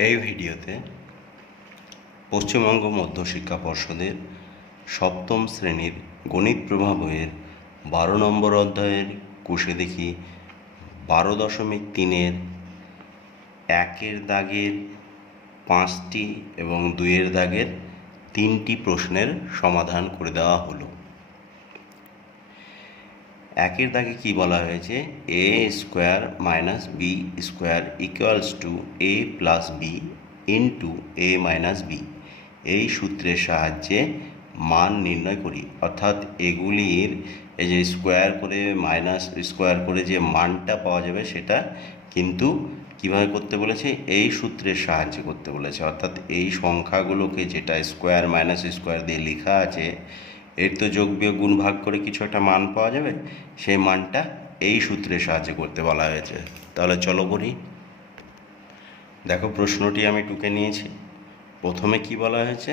এই ভিডিওতে পশ্চিমবঙ্গ মধ্যশিক্ষা পর্ষদের সপ্তম শ্রেণীর গণিত প্রভা বইয়ের 12 নম্বর অধ্যায়ের কোষে দেখি 12.3-এর 1-এর দাগের 5টি এবং 2-এর দাগের 3টি প্রশ্নের সমাধান করে দেওয়া হলো। 1-এর দাগে কি বলা হয়েছে? a square minus B square equals to a plus B into a minus B. এই সূত্রের সাহায্যে মান নির্ণয় করি। অর্থাৎ এগুলির এই যে স্কোয়ার করে মাইনাস স্কোয়ার করে যে মানটা পাওয়া যাবে সেটা কিন্তু কীভাবে করতে বলেছে? এই সূত্রের সাহায্যে করতে বলেছে। অর্থাৎ এই সংখ্যাগুলোকে যেটা স্কোয়ার মাইনাস স্কোয়ার দিয়ে লেখা আছে এর তো যোগ বিয়োগ গুণ ভাগ করে কিছু একটা মান পাওয়া যাবে, সেই মানটা এই সূত্রের সাহায্যে করতে বলা হয়েছে। তাহলে চলো করি। দেখো প্রশ্নটি আমি টুকে নিয়েছি। প্রথমে কি বলা হয়েছে?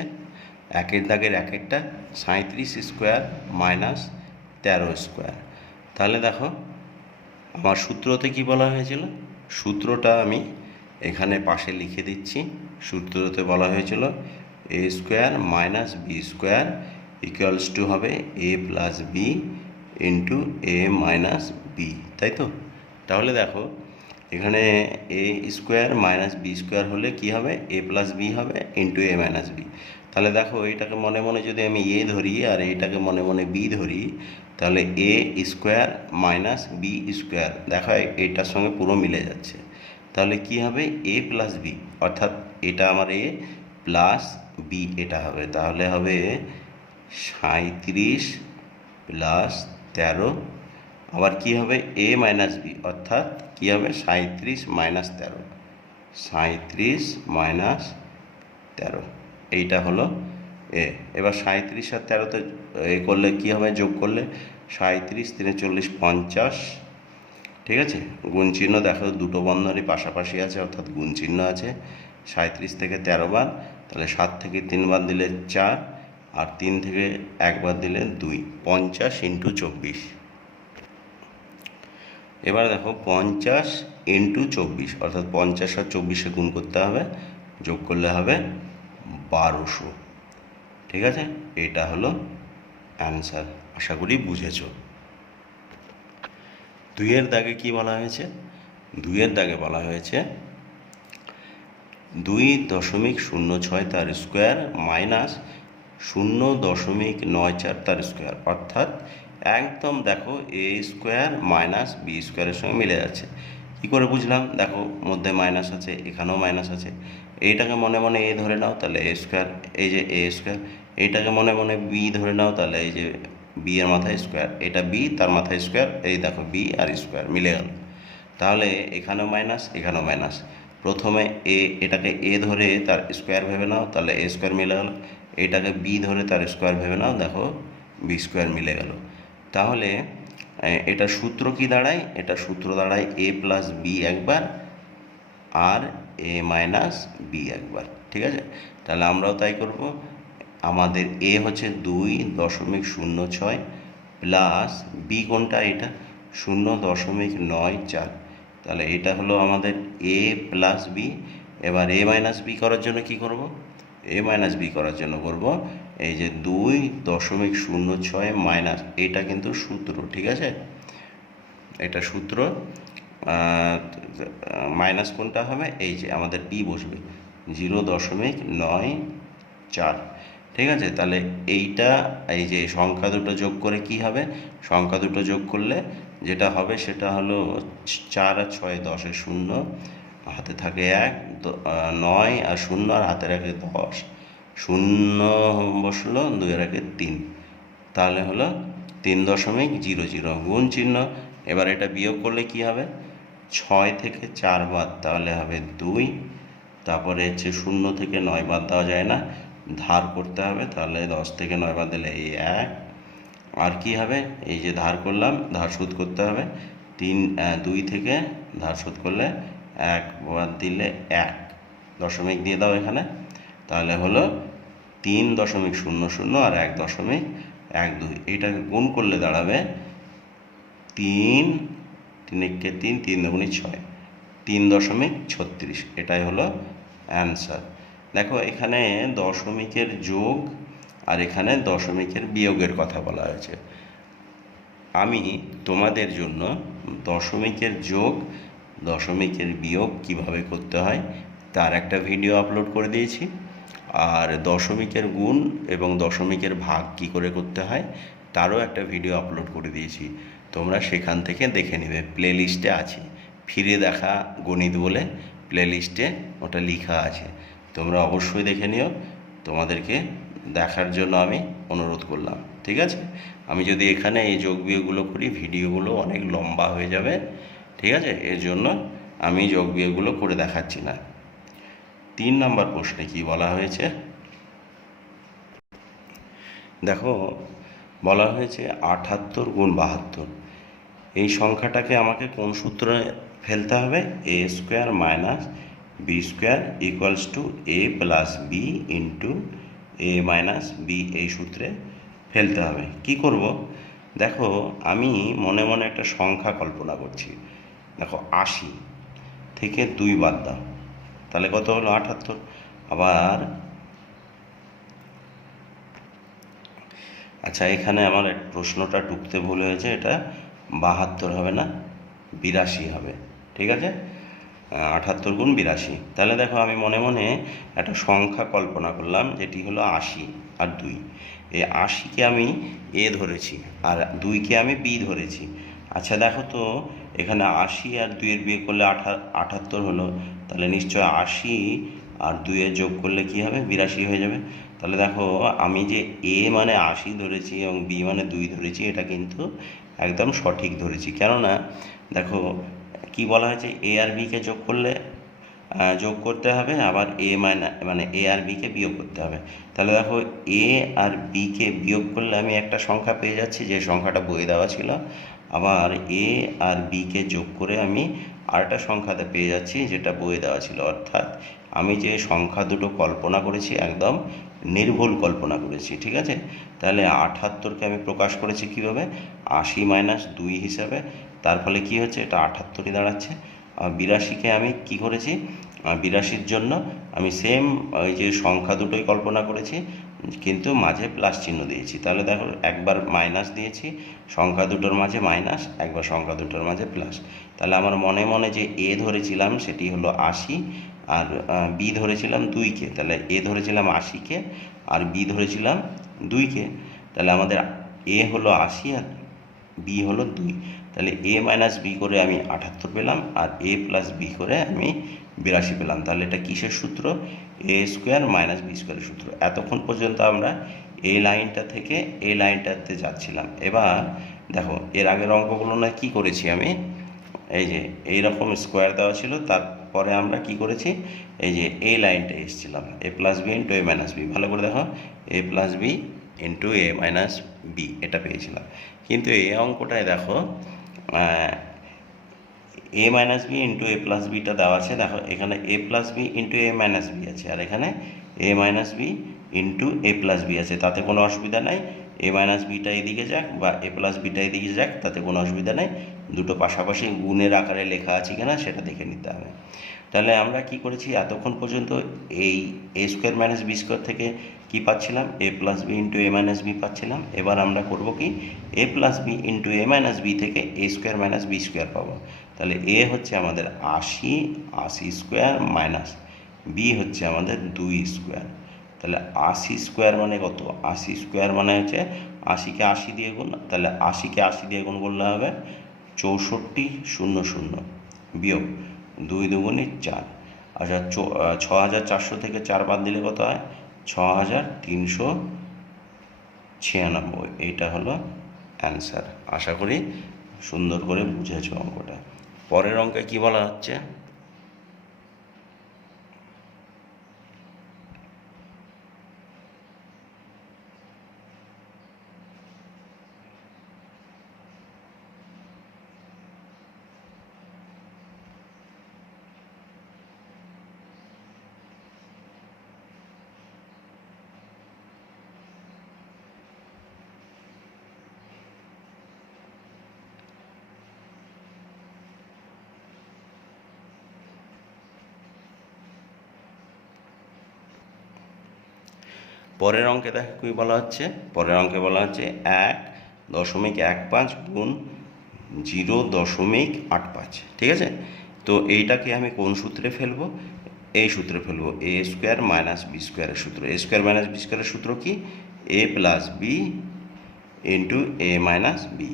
1-এর দাগের 1-এরটা 37 স্কোয়ার মাইনাস 13 স্কোয়ার। তাহলে দেখো আমার সূত্রতে কি বলা হয়েছিল, সূত্রটা আমি এখানে পাশে লিখে দিচ্ছি। সূত্রতে বলা হয়েছিল a square minus B square equals to হবে a plus B into a minus B, তাই তো? তাহলে দেখো এখানে a square minus B square হলে কি হবে? a প্লাস বি হবে ইন্টু a মাইনাস বি। তাহলে দেখো এইটাকে মনে মনে যদি আমি a ধরি আর এইটাকে মনে মনে b ধরি, তাহলে a square minus B square দেখো এটার সঙ্গে পুরো মিলে যাচ্ছে। তাহলে কি হবে? a প্লাস বি, অর্থাৎ এটা আমার a প্লাস বি এটা হবে। তাহলে হবে 37 প্লাস 13, আবার কি হবে? a মাইনাস বি, অর্থাৎ কি হবে? 37 মাইনাস 13, 37 মাইনাস 13, এইটা হলো এ। এবার 37 আর 13তে এ করলে কি হবে? যোগ করলে 37 3 40 50, ঠিক আছে? গুণ চিহ্ন দেখো দুটো বন্ধনী পাশাপাশি আছে, অর্থাৎ গুণ চিহ্ন আছে। 37 থেকে 13 বাদ, তাহলে 7 থেকে 3 বাদ দিলে 4, আর 3 থেকে 1 বাদ দিলে 2, 50 ইন্টু 24। এবার দেখো 50 ইন্টু 24, অর্থাৎ 50 আর 24-এ গুণ করতে হবে, যোগ করলে হবে 1200, ঠিক আছে? এটা হলো অ্যান্সার। আশা করি বুঝেছো। 2-এর দাগে কি বলা হয়েছে? 2-এর দাগে বলা হয়েছে 2.06 তার স্কোয়ার মাইনাস 0.94 তার স্কোয়ার, অর্থাৎ একদম দেখো এ স্কোয়ার মাইনাস বি স্কোয়ারের সঙ্গে মিলে যাচ্ছে। কী করে বুঝলাম? দেখো মধ্যে মাইনাস আছে, এখানেও মাইনাস আছে। এইটাকে মনে মনে এ ধরে নাও, তাহলে এ স্কোয়ার, এই যে এ স্কোয়ার। এইটাকে মনে মনে বি ধরে নাও, তাহলে এই যে বি এর মাথায় স্কোয়ার, এটা বি তার মাথায় স্কোয়ার, এই দেখো বি আর স্কোয়ার মিলে গেল। তাহলে এখানেও মাইনাস, এখানেও মাইনাস। প্রথমে এটাকে এ ধরে তার স্কোয়ার ভেবে নাও, তাহলে এ স্কোয়ার মিলে গেল। এটাকে বি ধরে তার স্কোয়ার ভেবে নাও, দেখো বি স্কোয়ার মিলে গেল। তাহলে এটা সূত্র কি দাঁড়ায়? এটা সূত্র দাঁড়ায় এ প্লাস বি একবার আর এ মাইনাস বি একবার, ঠিক আছে? তাহলে আমরাও তাই করব। আমাদের এ হচ্ছে 2.06 প্লাস বি কোনটা? এটা 0.94, তাহলে এটা হলো আমাদের এ প্লাস বি। এবার এ মাইনাস বি করার জন্য কি করব? এ মাইনাস বি করার জন্য করব এই যে 2.06 মাইনাস, এটা কিন্তু সূত্র, ঠিক আছে? এটা সূত্র। মাইনাস কোনটা হবে? এই যে আমাদের বি বসবে 0.94, ঠিক আছে? তাহলে এইটা এই যে সংখ্যা দুটো যোগ করে কি হবে? সংখ্যা দুটো যোগ করলে যেটা হবে সেটা হলো 4 আর 6 10, 0 হাতে থাকে 1, 9 আর 0 আর হাতে রাখে 10, 0 বসলো, 2 রাখে 3, তাহলে হলো 3.00 গুণ চিহ্ন। এবার এটা বিয়োগ করলে কি হবে? 6 থেকে 4 বাদ, তাহলে হবে 2, তারপরে হচ্ছে 0 থেকে 9 বাদ দেওয়া যায় না, ধার করতে হবে, তাহলে 10 থেকে 9 বাদ দিলে এই 1, আর কি হবে? এই যে ধার করলাম, ধার শোধ করতে হবে, 2 থেকে ধার শোধ করলে 1 বাদ দিলে 1, দশমিক দিয়ে দাও এখানে, তাহলে হলো 3.00 আর 1.12। এটাকে গুণ করলে দাঁড়াবে 3, 3 একে 3, 3 দুগুণে 6, 3.36। এটাই হলো অ্যান্সার। দেখো এখানে দশমিকের যোগ আর এখানে দশমিকের বিয়োগের কথা বলা হয়েছে। আমি তোমাদের জন্য দশমিকের যোগ দশমিকের বিয়োগ কিভাবে করতে হয় তার একটা ভিডিও আপলোড করে দিয়েছি, আর দশমিকের গুণ এবং দশমিকের ভাগ কি করে করতে হয় তারও একটা ভিডিও আপলোড করে দিয়েছি। তোমরা সেখান থেকে দেখে নেবে, প্লে লিস্টে আছে, ফিরে দেখা গণিত বলে প্লে লিস্টে ওটা লেখা আছে, তোমরা অবশ্যই দেখে নিও। তোমাদেরকে দেখার জন্য আমি অনুরোধ করলাম, ঠিক আছে? আমি যদি এখানে এই যোগ বিয়োগগুলো করি ভিডিওগুলো অনেক লম্বা হয়ে যাবে, ঠিক আছে? এর জন্য আমি যোগ বিয়োগগুলো করে দেখাচ্ছি না। 3 নম্বর প্রশ্নে কি বলা হয়েছে দেখো, বলা হয়েছে 78 গুণ 72। এই সংখ্যাটাকে আমাকে কোন সূত্রে ফেলতে হবে? A square minus B square equals to a plus B into a minus B, এই সূত্রে ফেলতে হবে। কি করব? দেখো আমি মনে মনে একটা সংখ্যা কল্পনা করছি। দেখো 80 থেকে 2 বাদ দাও, তাহলে কত হলো? 78। আবার আচ্ছা, এখানে আমার প্রশ্নটা টুকতে ভুল হয়েছে, এটা 72 হবে না, 82 হবে, ঠিক আছে? 78 গুণ 82। তাহলে দেখো আমি মনে মনে একটা সংখ্যা কল্পনা করলাম, যেটি হলো 80 আর 2। এই 80কে আমি এ ধরেছি আর 2কে আমি বি ধরেছি। আচ্ছা দেখো তো, এখানে 80 আর 2-এর বিয়োগ করলে 78 হলো, তাহলে নিশ্চয় 80 আর 2-এর যোগ করলে কি হবে? 82 হয়ে যাবে। তাহলে দেখো আমি যে এ মানে 80 ধরেছি এবং বি মানে 2 ধরেছি, এটা কিন্তু একদম সঠিক ধরেছি। কেননা দেখো কি বলা হয়েছে, এ আর বিকে যোগ করলে যোগ করতে হবে, আবার মানে এ আর বিকে বিয়োগ করতে হবে। তাহলে দেখো এ আর বিকে বিয়োগ করলে আমি একটা সংখ্যা পেয়ে যাচ্ছি, যে সংখ্যাটা বইয়ে দেওয়া ছিল। আবার এ আর বিকে যোগ করে আমি আরেকটা সংখ্যাতে পেয়ে যাচ্ছি, যেটা বইয়ে দেওয়া ছিল। অর্থাৎ আমি যে সংখ্যা দুটো কল্পনা করেছি একদম নির্ভুল কল্পনা করেছি, ঠিক আছে? তাহলে 78কে আমি প্রকাশ করেছি কীভাবে? 80 মাইনাস 2 হিসাবে। তার ফলে কী হচ্ছে? এটা 78ই দাঁড়াচ্ছে। 82কে আমি কি করেছি? 82-র জন্য আমি সেম ওই যে সংখ্যা দুটোই কল্পনা করেছি, কিন্তু মাঝে প্লাস চিহ্ন দিয়েছি। তাহলে দেখো একবার মাইনাস দিয়েছি সংখ্যা দুটোর মাঝে মাইনাস, একবার সংখ্যা দুটোর মাঝে প্লাস। তাহলে আমার মনে মনে যে এ ধরেছিলাম সেটি হলো 80, আর বি ধরেছিলাম 2কে। তাহলে এ ধরেছিলাম 80কে আর বি ধরেছিলাম 2কে। তাহলে আমাদের এ হলো 80 আর বি হলো 2। তাহলে এ মাইনাস বি করে আমি 78 পেলাম, আর এ প্লাস বি করে আমি 82 পেলাম। তাহলে এটা কিসের সূত্র? এ স্কোয়ার মাইনাস বি স্কোয়ারের সূত্র। এতক্ষণ পর্যন্ত আমরা এই লাইনটা থেকে এই লাইনটাতে যাচ্ছিলাম। এবার দেখো এর আগের অঙ্কগুলো না কি করেছি আমি, এই যে এইরকম স্কোয়ার দেওয়া ছিল, তারপরে আমরা কি করেছি, এই যে এই লাইনটা এসেছিলাম, এ plus B into a minus B. ভালো করে দেখো, এ plus B into a minus B, এটা পেয়েছিলাম। কিন্তু এই অঙ্কটায় দেখো এ মাইনাস বি ইন্টু এ প্লাস বিটা দেওয়া আছে। দেখো এখানে এ plus B into a minus B আছে, আর এখানে এ মাইনাস বি ইন্টু এ প্লাস বি আছে। তাতে কোনো অসুবিধা নাই, এ মাইনাস বিটা এদিকে যাক বা এ প্লাস বিটা এদিকে যাক, তাতে কোনো অসুবিধা নেই। দুটো পাশাপাশি গুণের আকারে লেখা আছে কিনা সেটা দেখে নিতে হবে। তাহলে আমরা কি করেছি এতক্ষণ পর্যন্ত? এই এ স্কোয়ার মাইনাস বি স্কোয়ার থেকে কি পাচ্ছিলাম? এ plus B into a minus B পাচ্ছিলাম। এবার আমরা করব কি, এ plus B into a minus B থেকে এ স্কোয়ার মাইনাস বি স্কোয়ার পাবো। তাহলে এ হচ্ছে আমাদের 80 স্কোয়ার মাইনাস বি হচ্ছে আমাদের 2 স্কোয়ার। তাহলে 80 স্কোয়ার মানে কত? 80 স্কোয়ার মানে হচ্ছে 80কে 80 দিয়ে গুণ, তাহলে 80কে 80 দিয়ে গুণ করলে হবে 6400 বিয়োগ 2 দুগুণে 4। আচ্ছা 6400 থেকে 4 বাদ দিলে কত হয়? 6396। এইটা হলো অ্যান্সার। আশা করি সুন্দর করে বুঝেছো অঙ্কটা। পরের অঙ্কে কি বলা হচ্ছে? পরের অঙ্কে দেখো কি বলা হচ্ছে, পরের অঙ্কে বলা হচ্ছে 1.15 গুণ 0.85, ঠিক আছে। তো এইটাকে আমি কোন সূত্রে ফেলবো? এই সূত্রে ফেলবো, এ স্কোয়ার মাইনাস বি স্কোয়ারের সূত্র। এ স্কোয়ার মাইনাস বি স্কোয়ারের সূত্র কি? এ plus B into a minus B.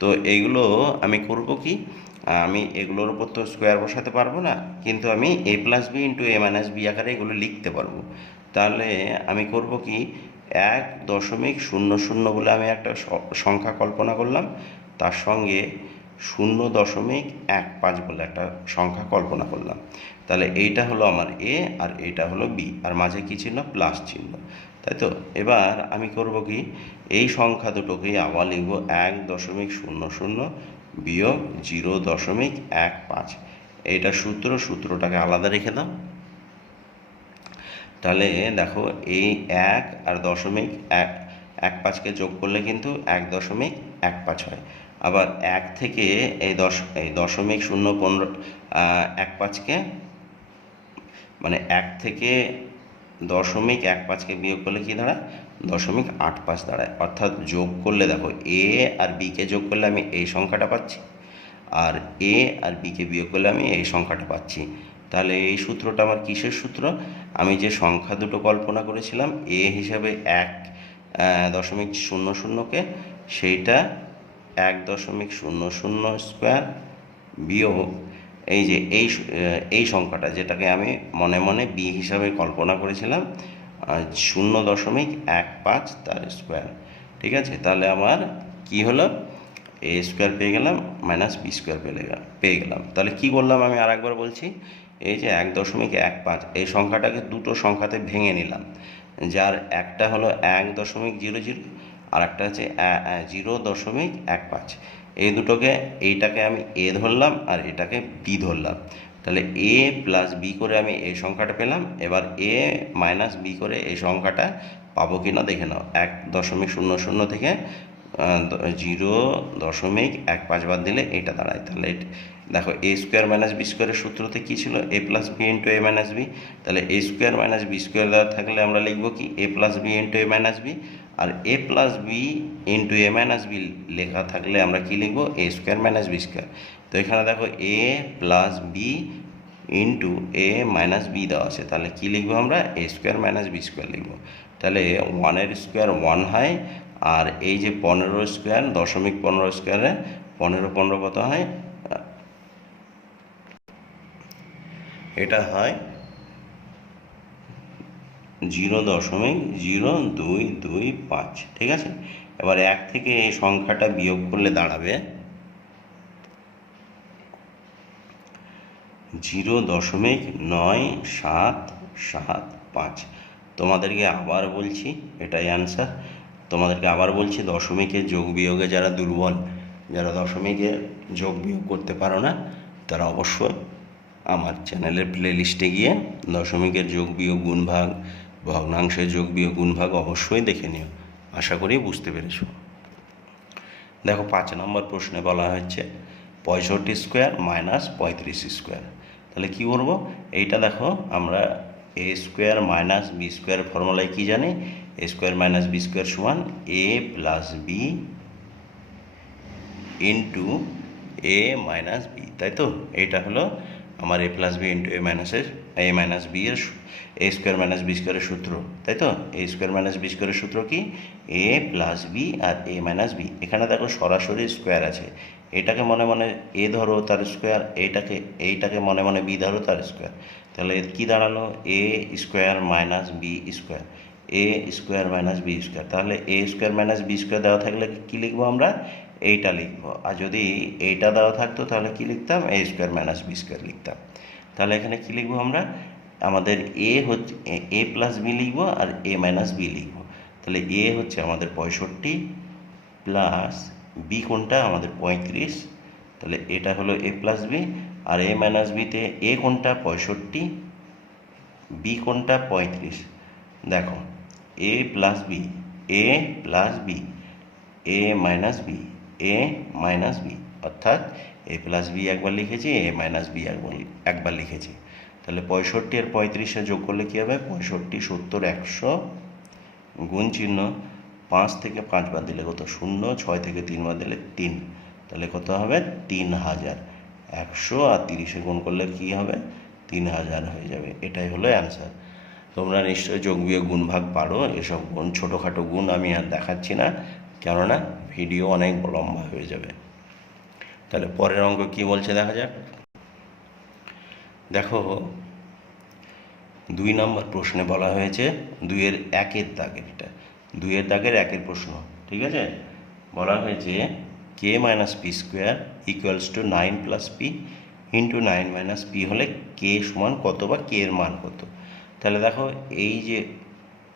তো এইগুলো আমি করব কি, আমি এগুলোর উপর তো স্কোয়ার বসাতে পারবো না, কিন্তু আমি এ plus B into a minus B আকারে এগুলো লিখতে পারবো। তাহলে আমি করব কি, 1.00 বলে আমি একটা সংখ্যা কল্পনা করলাম, তার সঙ্গে 0.15 বলে একটা সংখ্যা কল্পনা করলাম। তাহলে এইটা হলো আমার এ আর এইটা হলো বি, আর মাঝে কী চিহ্ন? প্লাস চিহ্ন, তাই তো। এবার আমি করব কি, এই সংখ্যা দুটোকেই আবার লিখব 1.00 বিয়োগ 0.15। এইটা সূত্রটাকে আলাদা রেখে দাও। তাহলে দেখো, এই 1 আর 0.15কে যোগ করলে কিন্তু 1.15 হয়। আবার 1 থেকে এই 0.15কে মানে 1 থেকে 0.15কে বিয়োগ করলে কি দাঁড়ায়? 0.85 দাঁড়ায়। অর্থাৎ যোগ করলে দেখো, এ আর বিকে যোগ করলে আমি এই সংখ্যাটা পাচ্ছি, আর এ আর বিকে বিয়োগ করলে আমি এই সংখ্যাটা পাচ্ছি। তাহলে এই সূত্রটা আমার কিসের সূত্র? আমি যে সংখ্যা দুটো কল্পনা করেছিলাম এ হিসাবে 1.00কে, সেইটা 1.00 স্কোয়ার বিয়োগ এই যে এই সংখ্যাটা, যেটাকে আমি মনে মনে বি হিসাবে কল্পনা করেছিলাম, 0.15 তার স্কোয়ার, ঠিক আছে। তাহলে আমার কি হলো? এ স্কোয়ার পেয়ে গেলাম মাইনাস বি স্কোয়ার পেয়ে গেলাম। তাহলে কি করলাম আমি আর একবার বলছি, এই যে 1.15 এই সংখ্যাটাকে দুটো সংখ্যাতে ভেঙে নিলাম, যার একটা হলো 1.00 আর একটা হচ্ছে 0.15। এই দুটোকে, এইটাকে আমি এ ধরলাম আর এটাকে বি ধরলাম। তাহলে এ প্লাস বি করে আমি এই সংখ্যাটা পেলাম। এবার এ মাইনাস বি করে এই সংখ্যাটা পাবো কি না দেখে নাও। 1.00 থেকে 0.15 বাদ দিলে এটা দাঁড়ায়। তাহলে দেখো, এ স্কোয়ার মাইনাস বি স্কোয়ারের সূত্রতে কী ছিল? এ plus B into a minus B. তাহলে এ স্কোয়ার মাইনাস বি স্কোয়ার দেওয়া থাকলে আমরা লিখবো কি, এ plus B into a minus B. R A plus B into a minus B লেখা থাকলে আমরা কি লিখবো? এ স্কোয়ার মাইনাস বি স্কোয়ার। তো এখানে দেখো, এ plus B into a minus B দেওয়া আছে, তাহলে কী লিখবো আমরা? এ স্কোয়ার মাইনাস বি স্কোয়ার লিখবো। তাহলে 1-এর স্কোয়ার 1 হয়, আর এই যে 15 স্কোয়ার 0.15 স্কোয়ারে 15 কত হয়? এটা হয় 0.0225, ঠিক আছে। এবার 1 থেকে এই সংখ্যাটা বিয়োগ করলে দাঁড়াবে 0.9775। তোমাদেরকে আবার বলছি, এটাই অ্যান্সার। তোমাদেরকে আবার বলছি, দশমিকের যোগ বিয়োগে যারা দুর্বল, যারা দশমিকে যোগ বিয়োগ করতে পারো না, তারা অবশ্যই আমার চ্যানেলের প্লে লিস্টে গিয়ে দশমিকের যোগ বিয়োগ গুণভাগ, ভগ্নাংশের যোগ বিয়োগ গুণভাগ অবশ্যই দেখে নিও। আশা করি বুঝতে পেরেছো। দেখো, 5 নম্বর প্রশ্নে বলা হচ্ছে 65 স্কোয়ার মাইনাস 35 স্কোয়ার। তাহলে কী করবো? এইটা দেখো, আমরা এ স্কোয়ার মাইনাস বি স্কোয়ার ফর্মুলায় কী জানি? এ স্কোয়ার মাইনাস বি স্কোয়ার সমান এ plus B into a minus B, তাই তো। এইটা হলো আমার এ plus B into a minus B এর এ স্কোয়ার মাইনাস বি স্কোয়ারের সূত্র, তাই তো। এ স্কোয়ার মাইনাস বি স্কোয়ারের সূত্র কি? এ প্লাস বি আর এ মাইনাস বি। এখানে দেখো সরাসরি স্কোয়ার আছে, এটাকে মনে মনে এ ধরো তার স্কোয়ার, এইটাকে মনে মনে বি ধরো তার স্কোয়ার। তাহলে কী দাঁড়ালো? এ স্কোয়ার মাইনাস বি স্কোয়ার, এ স্কোয়ার মাইনাস বি স্কোয়ার। তাহলে এ স্কোয়ার মাইনাস বি স্কোয়ার দেওয়া থাকলে কী লিখবো আমরা? এইটা লিখবো। আর যদি এইটা দেওয়া থাকতো তাহলে কী লিখতাম? এ স্কোয়ার মাইনাস বি স্কোয়ার লিখতাম। তাহলে এখানে কী লিখবো আমরা? আমাদের এ হচ্ছে এ প্লাস বি লিখবো আর এ মাইনাস বি লিখবো। তাহলে এ হচ্ছে আমাদের 65 প্লাস বি কোনটা? আমাদের 35। তাহলে এটা হলো এ প্লাস বি, আর এ মাইনাস বিতে এ কোনটা? 65, বি কোনটা? 35। দেখো, এ প্লাস বি, এ প্লাস বি, এ মাইনাস বি, এ মাইনাস বি, অর্থাৎ এ প্লাস বি একবার লিখেছি, এ মাইনাস বি একবার লিখেছি। তাহলে 65 আর 35 যোগ করলে কী হবে? 65, 70, 100, গুণ চিহ্ন, 5 থেকে 5 বাদ দিলে কত 0, 6 থেকে 3 বাদ দিলে 3, তাহলে কত হবে 3000। 100 আর 30 গুণ করলে কি হবে 3000 হয়ে যাবে। এটাই হলো অ্যান্সার। তোমরা নিশ্চয়ই যোগ বিয়োগ গুণ ভাগ পারো। এসব গুণ ছোটোখাটো গুণ আমি আর দেখাচ্ছি না, কেননা ভিডিও অনেক লম্বা হয়ে যাবে। তাহলে পরের অঙ্ক কি বলছে দেখা যাক। দেখো 2 নম্বর প্রশ্নে বলা হয়েছে 2-এর 1-এর দাগের, এটা 2-এর দাগের 1-এর প্রশ্ন, ঠিক আছে। বলা হয়েছে k minus p square equals to 9 plus p into 9 minus p হলে কে সমান কত বা কে এর মান কত। তাহলে দেখো এই যে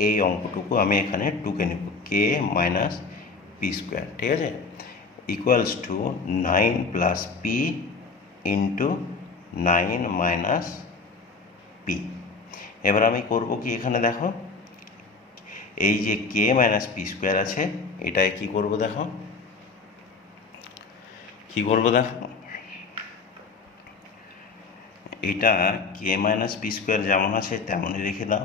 এই অঙ্কটুকু আমি এখানে টুকে নেব, কে মাইনাস পি স্কোয়ার, ঠিক আছে, equals to 9 plus p into 9 minus P. এবার আমি করব কি, এখানে দেখো এই যে কে মাইনাস পি স্কোয়ার আছে, এটাই কি করব দেখো, কি করব দেখো, এটা কে মাইনাস পি স্কোয়ার যেমন আছে তেমনই রেখে দাও,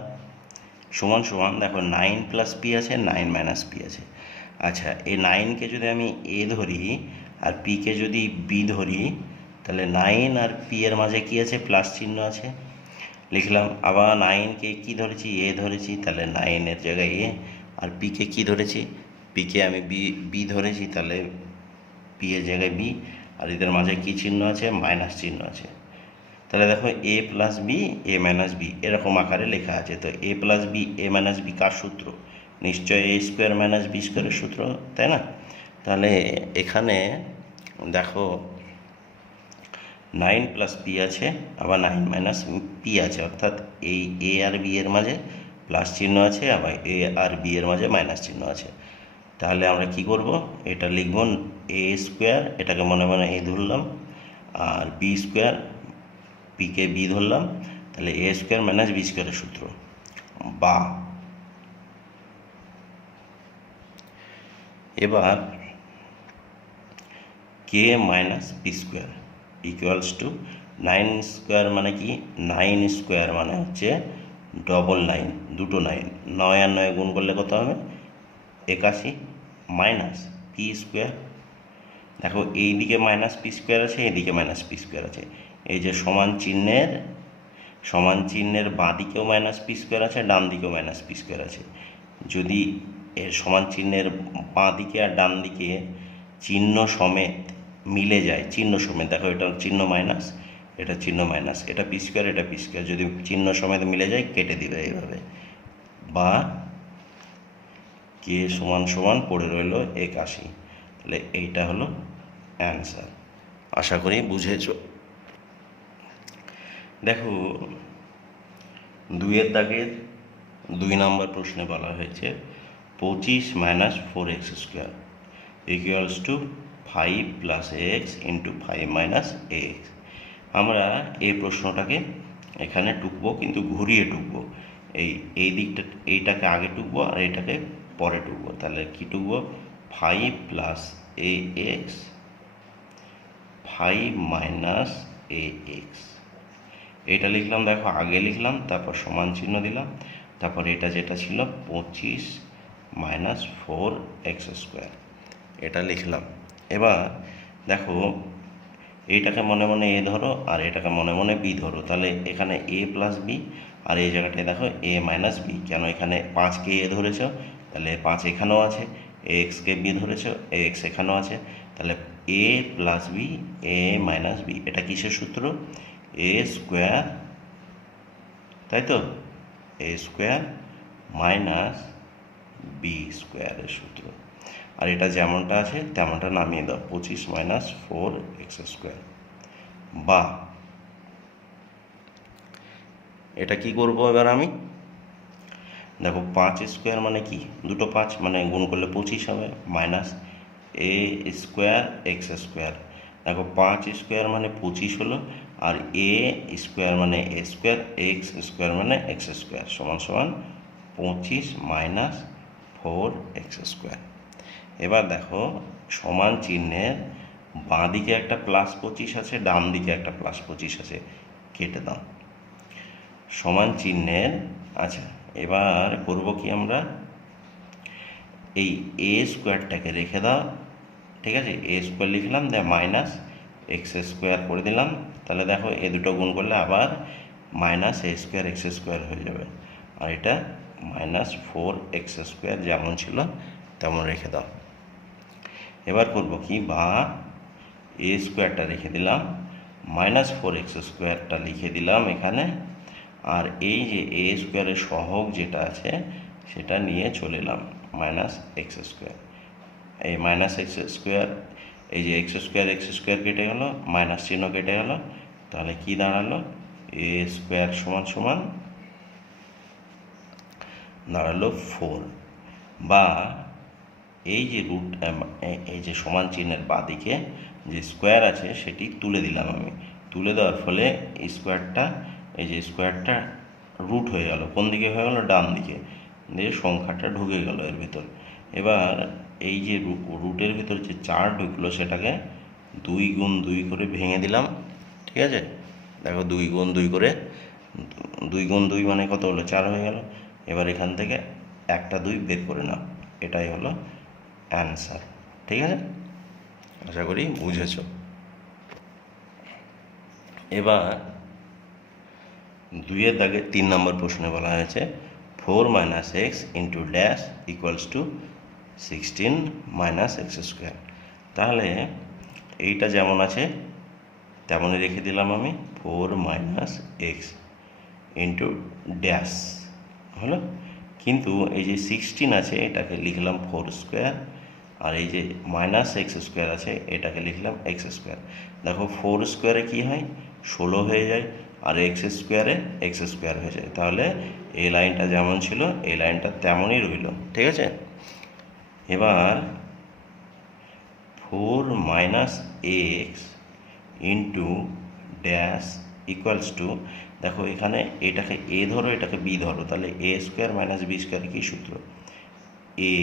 সমান সমান দেখো 9 প্লাস পি আছে, 9 মাইনাস পি আছে। আচ্ছা, এই 9কে যদি আমি এ ধরি আর পিকে যদি বি ধরি, তাহলে 9 আর পি এর মাঝে কি আছে, প্লাস চিহ্ন আছে, লিখলাম। আবার 9কে কি ধরেছি, এ ধরেছি, তাহলে 9-এর জায়গায় এ, আর পিকে কি ধরেছি, পিকে আমি বি ধরেছি, তাহলে পি এর জায়গায় বি, আর এদের মাঝে কি চিহ্ন আছে, মাইনাস চিহ্ন আছে। তাহলে দেখো এ plus B A minus B এরকম আকারে লেখা আছে। তো এ plus B A minus B কার সূত্র, নিশ্চয়ই এ স্কোয়ার মাইনাস বি স্কোয়ারের সূত্র, তাই না। তাহলে এখানে দেখো 9 প্লাস পি আছে, আবার 9 মাইনাস পি আছে, অর্থাৎ এই এ আর বি এর মাঝে প্লাস চিহ্ন আছে, আবার এ আর বি এর মাঝে মাইনাস চিহ্ন আছে। তাহলে আমরা কি করব, এটা লিখব এ স্কোয়ার, এটাকে মনে মনে এ ধরলাম, আর বি স্কোয়ার, পিকে বি ধরলাম, তাহলে এ স্কোয়ার মাইনাস বি স্কোয়ারের সূত্র, বা এবার k minus p square equals to 9 square মানে কি, 9 স্কোয়ার মানে হচ্ছে ডবল 9, দুটো 9, 9 আর 9 গুণ করলে কত হবে 81, মাইনাস পি স্কোয়ার, দেখো এই দিকে মাইনাস পি স্কোয়ার আছে, এইদিকে মাইনাস পি স্কোয়ার আছে, এই যে সমান চিহ্নের বাঁ দিকেও মাইনাস পি স্কোয়ার আছে, ডান দিকেও মাইনাস পি স্কোয়ার আছে। যদি এর সমান চিহ্নের বাঁ দিকে আর ডান দিকে চিহ্ন সমেত মিলে যায়, চিহ্ন সমেত, দেখো এটা চিহ্ন মাইনাস, এটা চিহ্ন মাইনাস, এটা পি স্কোয়ার, এটা পি স্কোয়ার, যদি চিহ্ন সমেত মিলে যায় কেটে দিবে এইভাবে, বা কে সমান সমান পড়ে রইল 81। তাহলে এইটা হলো অ্যান্সার। আশা করি বুঝেছ। দেখো 2-এর দাগের 2 নম্বর প্রশ্নে বলা হয়েছে 25 minus 4x square equals two 5 plus x into 5 minus x. আমরা এই প্রশ্নটাকে এখানে টুকবো, কিন্তু ঘুরিয়ে টুকবো, এই দিকটা, এইটাকে আগে টুকবো আর এইটাকে পরে টুকবো। তাহলে কি টুকবো, 5 প্লাস এ এক্স 5 মাইনাস এ এক্স, এটা লিখলাম, দেখো আগে লিখলাম, তারপর সমান চিহ্ন দিলাম, তারপর এটা যেটা ছিল 25 মাইনাস 4x স্কোয়ার, এটা লিখলাম। এবার দেখো এইটাকে মনে মনে এ ধরো আর এটাকে মনে মনে বি ধরো, তাহলে এখানে এ প্লাস বি, আর এই জায়গাটায় দেখো এ মাইনাস বি, কেন এখানে 5কে এ ধরেছ, তাহলে 5 এখানেও আছে, এক্সকে বি ধরেছ, এক্স এখানেও আছে, তাহলে এ plus B A minus B, এটা কিসের সূত্র, এ স্কোয়ার, তাই তো, এ স্কোয়ার মাইনাস বি স্কোয়ারের সূত্র। আর এটা যেমনটা আছে তেমনটা নামিয়ে দাও, 25 মাইনাস 4x স্কোয়ার, বা এটা কি করব এবার আমি, দেখো 5 স্কোয়ার মানে কি, দুটো 5 মানে গুণ করলে 25 হবে, মাইনাস এ স্কোয়ার এক্স স্কোয়ার, দেখো 5 স্কোয়ার মানে 25 হলো, আর এ স্কোয়ার মানে এ স্কোয়ার, এক্স স্কোয়ার মানে এক্স স্কোয়ার, সমান সমান 25 মাইনাস 4x স্কোয়ার। এবার দেখো সমান চিহ্নের বাঁ দিকে একটা প্লাস 25 আছে, ডান দিকে একটা প্লাস 25 আছে, কেটে দাও। সমান চিহ্নের, আচ্ছা এবার করব কি আমরা, এই এ স্কোয়ারটাকে রেখে দাও, ঠিক আছে, এ স্কোয়ার লিখলাম, দেয় মাইনাস এক্স স্কোয়ার করে দিলাম। তাহলে দেখো এ দুটো গুণ করলে আবার মাইনাস এ স্কোয়ার এক্স স্কোয়ার হয়ে যাবে, আর এটা মাইনাস 4x স্কোয়ার যেমন ছিল তেমন রেখে দাও। এবার করবো কি, বা এ স্কোয়ারটা রেখে দিলাম, মাইনাস 4x স্কোয়ারটা লিখে দিলাম এখানে, আর এই যে এ স্কোয়ারের সহগ যেটা আছে সেটা নিয়ে চলে এলাম মাইনাস এক্স স্কোয়ার। এই মাইনাস এক্স স্কোয়ার, এই যে এক্স স্কোয়ার কেটে গেলো, মাইনাস চিহ্ন কেটে গেলো, তাহলে কি দাঁড়ালো, এ স্কোয়ার সমান সমান দাঁড়ালো 4। বা এই যে রুট, এই যে সমান চিহ্নের বাঁদিকে যে স্কোয়ার আছে সেটি তুলে দিলাম আমি। তুলে দেওয়ার ফলে স্কোয়ারটা, এই যে স্কোয়ারটা রুট হয়ে গেল, কোন দিকে হয়ে গেল, ডান দিকে, দিয়ে সংখ্যাটা ঢুকে গেল এর ভিতর। এবার এই যে রুটের ভিতর যে 4 ঢুকলো সেটাকে 2 গুণ 2 করে ভেঙে দিলাম, ঠিক আছে। দেখো 2 গুণ 2 করে, 2 গুণ 2 মানে কত হলো, 4 হয়ে গেল। এবার এখান থেকে একটা 2 বের করে নাও, এটাই হলো অ্যান্সার, ঠিক আছে। আশা করি বুঝেছ। এবার 2-এর দাগে 3 নম্বর প্রশ্নে বলা হয়েছে 4 minus x into dash equals to 16 minus x square. তাহলে এইটা যেমন আছে তেমনই রেখে দিলাম আমি, 4 মাইনাস এক্স ইন্টু ড্যাশ হলো, কিন্তু এই যে 16 আছে এটাকে লিখলাম 4 স্কোয়ার, আর এই যে মাইনাস এক্স স্কোয়ার আছে এটাকে লিখলাম এক্স স্কোয়ার। দেখো 4 স্কোয়ারে কী হয়, 16 হয়ে যায়, আর এক্স স্কোয়ারে এক্স স্কোয়ার হয়ে যায়। তাহলে এই লাইনটা যেমন ছিল এই লাইনটা তেমনই রইল, ঠিক আছে। এবার 4 minus x into dash equals to, দেখো এখানে এটাকে এ ধরো এটাকে বি ধরো, তাহলে এ স্কোয়ার মাইনাস বি স্কোয়ার কী সূত্র, এ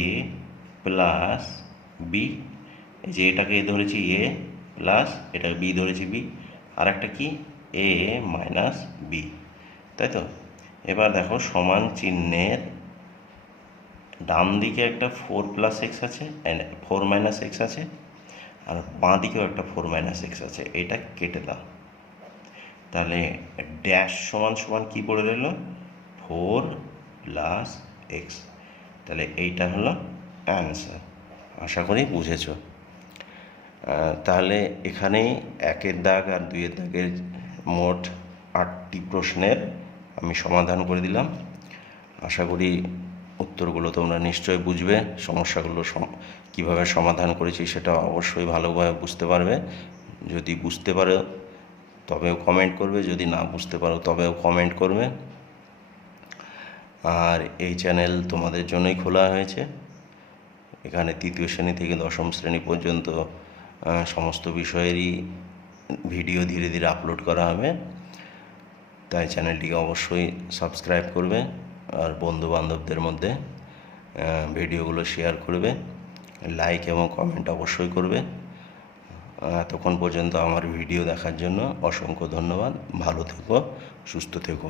প্লাস বি, এই যে এটাকে এ ধরেছি এ প্লাস এটাকে বি ধরেছি বি, আর একটা কি এ মাইনাস বি, তাই তো। এবার দেখো সমান চিহ্নের ডান দিকে একটা 4 প্লাস এক্স আছে, 4 মাইনাস এক্স আছে, আর বাঁ দিকেও একটা 4 মাইনাস এক্স আছে, এটা কেটে দাও। তাহলে ড্যাশ সমান সমান কী পড়ে রইল, 4 প্লাস এক্স। তাহলে এইটা হলো অ্যান্সার। আশা করি বুঝেছ। তাহলে এখানেই 1-এর দাগ আর 2-এর দাগের মোট 8টি প্রশ্নের আমি সমাধান করে দিলাম। আশা করি উত্তরগুলো তোমরা নিশ্চয়ই বুঝবে, সমস্যাগুলো কীভাবে সমাধান করেছি সেটা অবশ্যই ভালোভাবে বুঝতে পারবে। যদি বুঝতে পারো তবেও কমেন্ট করবে, যদি না বুঝতে পারো তবেও কমেন্ট করবে। আর এই চ্যানেল তোমাদের জন্যই খোলা হয়েছে। এখানে 3য় শ্রেণী থেকে 10ম শ্রেণী পর্যন্ত সমস্ত বিষয়েরই ভিডিও ধীরে ধীরে আপলোড করা হবে, তাই চ্যানেলটিকে অবশ্যই সাবস্ক্রাইব করবে, আর বন্ধুবান্ধবদের মধ্যে ভিডিওগুলো শেয়ার করবে, লাইক এবং কমেন্ট অবশ্যই করবে। এতক্ষণ পর্যন্ত আমার ভিডিও দেখার জন্য অসংখ্য ধন্যবাদ। ভালো থেকো, সুস্থ থেকো।